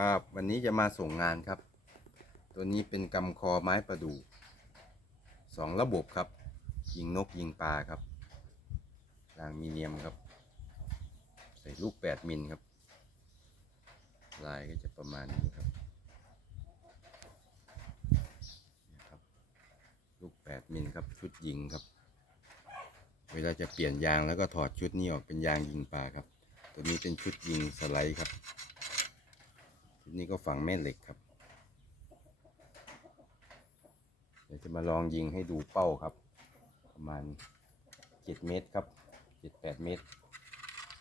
ครับ วันนี้จะมาส่งงานครับ ตัวนี้เป็นกำคอไม้ประดู่สองระบบครับ ยิงนกยิงปลาครับรางมีเนียมครับ ใส่ลูก 8 มิลครับ ลายก็จะประมาณนี้ครับนี่ครับ ลูก 8 มิลครับ ชุดยิงครับ เวลาจะเปลี่ยนยางแล้วก็ถอดชุดนี้ออกเป็นยางยิงปลาครับ ตัวนี้เป็นชุดยิงสไลด์ครับ นี้ก็ฝังแม่เหล็กครับ เดี๋ยวจะมาลองยิงให้ดูเป้าครับ ประมาณ7เมตรครับ7-8เมตร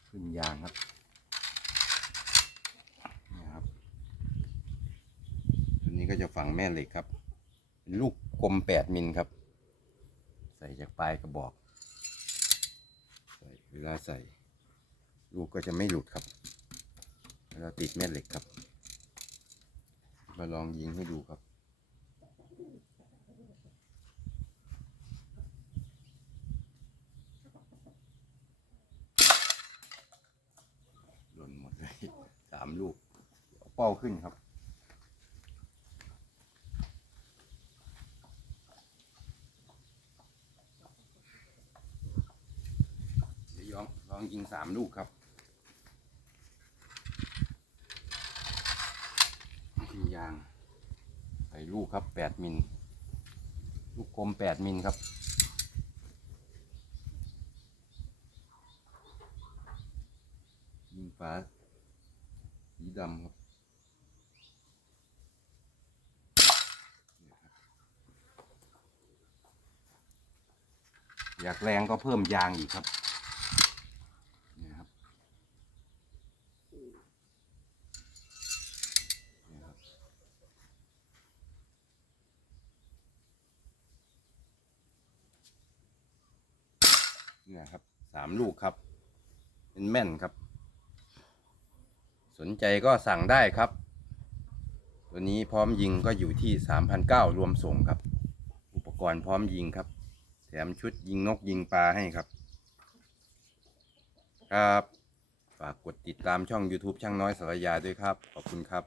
ขึ้นยางครับนี่ครับตัวนี้ก็จะฝังแม่เหล็กครับเป็นลูกกลม8มิลครับ ใส่จากปลายกระบอกใส่เวลาใส่ ลูกก็จะไม่หลุดครับเวลาติดแม่เหล็กครับ มาลองยิงให้ดูครับหล่นหมดเลยสามลูกเอาเป้าขึ้นครับเดี๋ยวยองลองยิงสามลูกครับยิงยาง ใส่ลูกครับแปดมิล ลูกกลมแปดมิลครับ ยิงฟ้า สีดำครับอยากแรงก็เพิ่มยางอีกครับเนี่ยครับเนี่ยครับ เนี่ยครับสามลูกครับ เป็นแม่นครับ สนใจก็สั่งได้ครับ ตัวนี้พร้อมยิงก็อยู่ที่สามพันเก้ารวมส่งครับ อุปกรณ์พร้อมยิงครับ แถมชุดยิงนกยิงปลาให้ครับ ครับ ฝากกดติดตามช่อง YouTube ช่างน้อยสารยาด้วยครับ ขอบคุณครับ